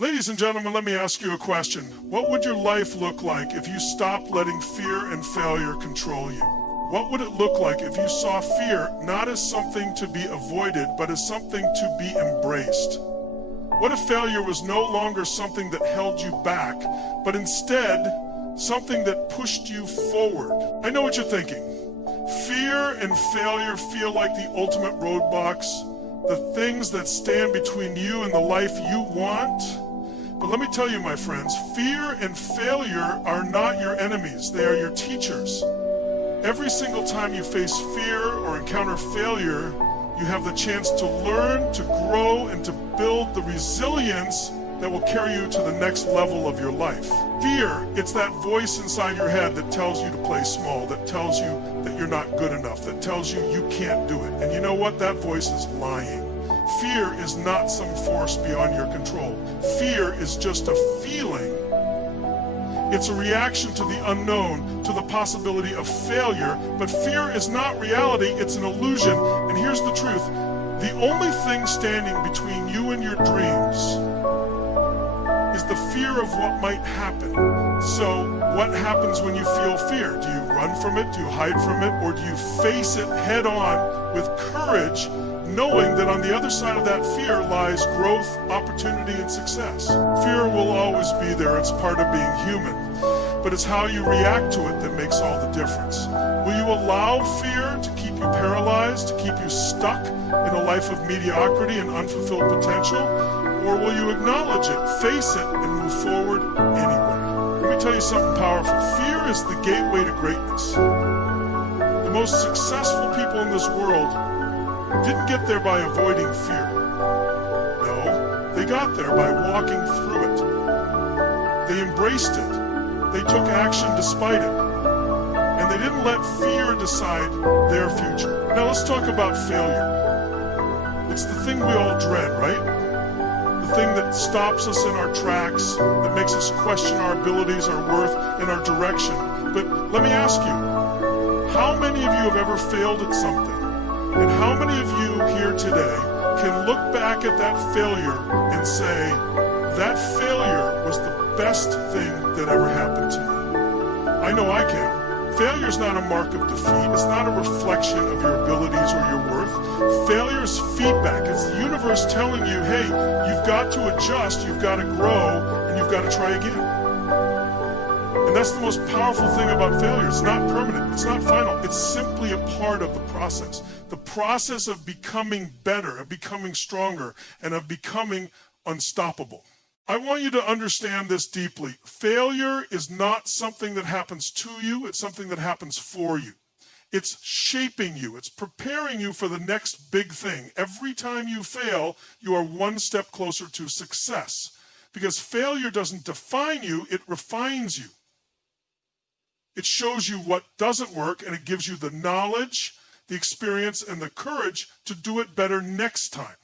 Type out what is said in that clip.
Ladies and gentlemen, let me ask you a question. What would your life look like if you stopped letting fear and failure control you? What would it look like if you saw fear not as something to be avoided, but as something to be embraced? What if failure was no longer something that held you back, but instead something that pushed you forward? I know what you're thinking. Fear and failure feel like the ultimate roadblocks, the things that stand between you and the life you want. But let me tell you, my friends, fear and failure are not your enemies. They are your teachers. Every single time you face fear or encounter failure, you have the chance to learn, to grow, and to build the resilience that will carry you to the next level of your life. Fear, it's that voice inside your head that tells you to play small, that tells you that you're not good enough, that tells you you can't do it. And you know what? That voice is lying. Fear is not some force beyond your control. Fear is just a feeling. It's a reaction to the unknown, to the possibility of failure, but fear is not reality, it's an illusion. And here's the truth. The only thing standing between you and your dreams is the fear of what might happen. So what happens when you feel fear? Do you run from it? Do you hide from it? Or do you face it head on with courage, knowing that on the other side of that fear lies growth, opportunity, and success? Fear will always be there. It's part of being human. But it's how you react to it that makes all the difference. Will you allow fear to keep you paralyzed, to keep you stuck in a life of mediocrity and unfulfilled potential? Or will you acknowledge it, face it, and move forward anyway? Let me tell you something powerful. Fear is the gateway to greatness. The most successful people in this world didn't get there by avoiding fear. No, they got there by walking through it. They embraced it. They took action despite it. And they didn't let fear decide their future. Now let's talk about failure. It's the thing we all dread, right? The thing that stops us in our tracks, that makes us question our abilities, our worth, and our direction. But let me ask you, how many of you have ever failed at something? And how many of you here today can look back at that failure and say, that failure was the best thing that ever happened to me? I know I can. Failure is not a mark of defeat. It's not a reflection of your abilities or your worth. Failure is feedback. It's the universe telling you, hey, you've got to adjust, you've got to grow, and you've got to try again. And that's the most powerful thing about failure. It's not permanent. It's not final. It's simply a part of the process. The process of becoming better, of becoming stronger, and of becoming unstoppable. I want you to understand this deeply. Failure is not something that happens to you. It's something that happens for you. It's shaping you. It's preparing you for the next big thing. Every time you fail, you are one step closer to success. Because failure doesn't define you, it refines you. It shows you what doesn't work, and it gives you the knowledge, the experience, and the courage to do it better next time.